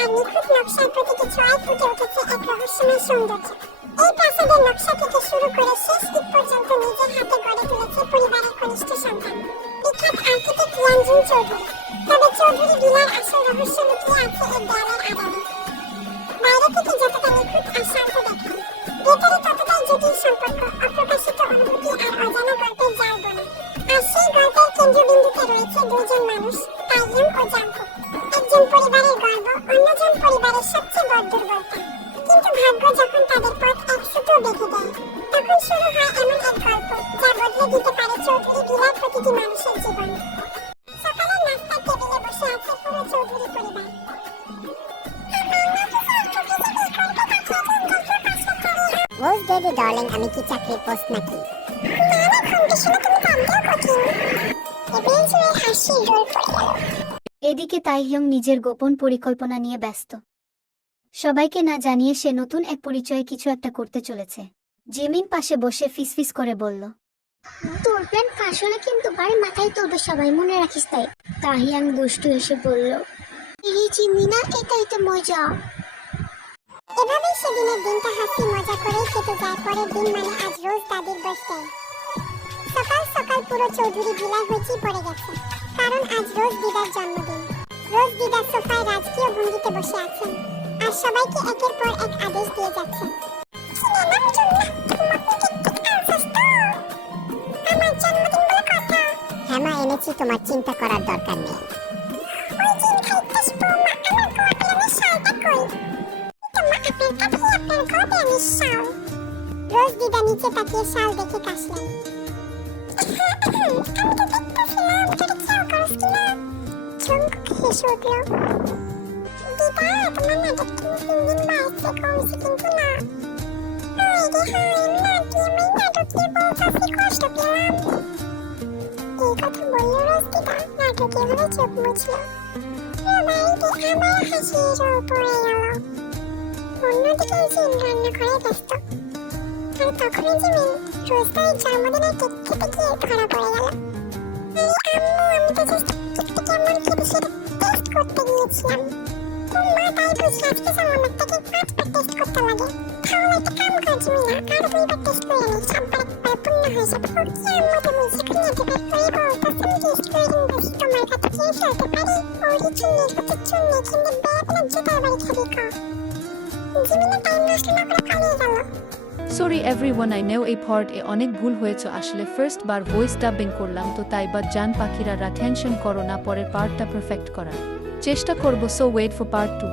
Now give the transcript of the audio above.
আর নিখুঁত নকশার প্রতিটি ছোঁয়ায় ফুটে উঠেছে এক রহস্যময় সৌন্দর্য। এই প্রাসাদের নকশা থেকে শুরু করে শেষ ইট পর্যন্ত নিজের হাতে গড়ে তুলেছে পরিবারের কনিষ্ঠ সন্তান বিখ্যাত আর্কিটেক্ট ইয়ানজিন চৌধুরী। তবে চৌধুরী ভিলার আসল রহস্য লুকিয়ে আছে এর দেয়ালের আড়ালে। বাইরে থেকে যতটা নিখুঁত আর শান্ত দেখায়, ভেতরে ততটাই জটিল সম্পর্ক, অপ্রকাশিত অনুভূতি আর অজানা গল্পের জাল বোনা। আর সেই গল্পের কেন্দ্রবিন্দুতে রয়েছে দুজন মানুষ, তাইয়ুম ও জাংকুক। একজন পরিবারের গর্ব, অন্যজন পরিবারের সবচেয়ে বড় দুর্বলতা। কিন্তু ভাগ্য যখন তাদের পথ এক সুতো বেঁধে দেয়, তখন শুরু হয় এমন এক গল্প যা বদলে দিতে পারে চৌধুরী ভিলার প্রতিটি মানুষের জীবন। সকালের নাস্তার টেবিলে বসে আছে পুরো চৌধুরী পরিবার। ওস বেবি ডার্লিং, আমি কি চাকরির পোস্ট নাকি? না ঘুমটি শুনে তুমি কামটাও কঠিন। এভেঞ্চুয়াল হাসির রোল পড়ে গেল। এদিকে তাইয়ং নিজের গোপন পরিকল্পনা নিয়ে ব্যস্ত। সবাইকে না জানিয়ে সে নতুন এক পরিচয়ে কিছু একটা করতে চলেছে। জিমিন পাশে বসে ফিসফিস করে বলল, তোর প্ল্যান ফাঁস হলে কিন্তু বাড়ি মাথায় তুলবে সবাই, মনে রাখিস। তাই তাহিয়াং দুষ্টু এসে বলল, এই জিমিনা, এটাই তো মজা। এভাবেই সেদিনের দিনটা হাসি মজা করেই কেটে যায়। পরের দিন মানে আজ রোজ দাদির বার্থডে। সকাল সকাল পুরো চৌধুরী ভিলায় হইচই পড়ে গেছে, কারণ আজ রোজ দিদার জন্মদিন। রোজ দিদার সোফায় রাজকীয় ভঙ্গিতে বসে আছেন আর সবাইকে একের পর এক আদেশ দিয়ে যাচ্ছেন। আমার জন্মদিন বলে কথা। হ্যাঁ মা, এনেছি, তোমার চিন্তা করার দরকার নেই। ওই জিন খাইতেস বৌমা, আমার গোয়া প্ল্যানের শালটা কই? তোমা আপনার কাছে আপনার গোয়া প্ল্যানের শাল। রোজ দিদা নিচে তাকিয়ে শাল দেখে কাশলেন। আমি তো দেখতেছিলাম তোর চাও করস কিনা। চমক হেসে উঠল। দিদা, তোমার না দেখতে 3 দিন বাইরে কমছে কিন্তু না। কষ্ট পেলাম। এই কথা বললো রোজ দিদা নাটকে এভাবে চোখ মুছল। আমার হাসির রোল পড়ে গেল। অন্যদিকে জিন রান্না করে ব্যস্ত। আর তখনই জিমিন রোজদারের জন্মদিনের কেক খেতে গিয়ে ধরা পড়ে গেল। আরে আম্মু, আমি তো জাস্ট কেকটা কেমন খেতে সেটা টেস্ট করতে গিয়েছিলাম। ও মা, তাই বুঝি আজকে যেমন একটা কেক 5বার টেস্ট করতে লাগে। তাহলে একটা কাম কর জিমিনা, আরো 2বার টেস্ট করে নিই, সববার একবার পূর্ণ হয়ে যাবে। ও কি আম্মু, তুমি সেখানে এত বের করে বলতেছ আমি টেস্ট করে নিই, বেশি তোমার কাছে খেয়ে ফেলতে পারি? ওরে চুন্নি কত চুন্নি, কিন্তু ব্যাগ না জুতার বাড়ি খাবি ক। জিমিনা টাইম নষ্ট না করে পালিয়ে গেল। সরি এভরিওয়ান, আই নো এই পার্টে অনেক ভুল হয়েছে। আসলে ফার্স্ট বার ভয়েস ডাবিং করলাম তো, তাই বা জান পাখিরা টেনশন করো না, পরের পার্টটা পারফেক্ট করার চেষ্টা করব। So wait for part 2।